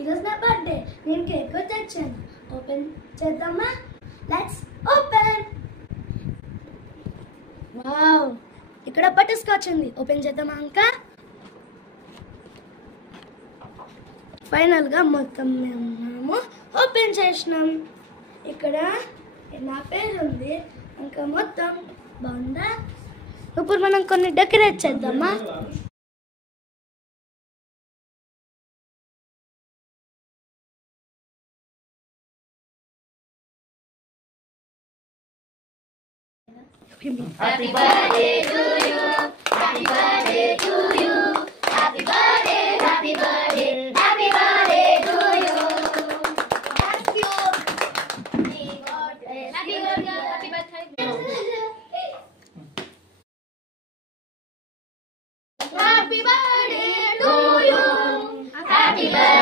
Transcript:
ఈరోజు నా బర్త్డే. నేను కేక్ తెచ్చాను. ఓపెన్ చేద్దామా? Let's open. వావ్, ఇక్కడ బటర్ స్కాచ్ ఉంది. ఓపెన్ చేద్దామా? ఇంకా ఫైనల్ గా మొత్తం మేము ఓపెన్ చేసినాం. ఇక్కడ నా పేరు ఉంది. ఇంకా మొత్తం బాగుందా? ఇప్పుడు మనం కొన్ని డెకరేట్ చేద్దామా? Happy birthday to you. Happy birthday to you. Happy birthday, happy birthday, happy birthday to you. Thank you. Happy birthday, happy birthday, happy birthday. Happy birthday to you. Happy birthday.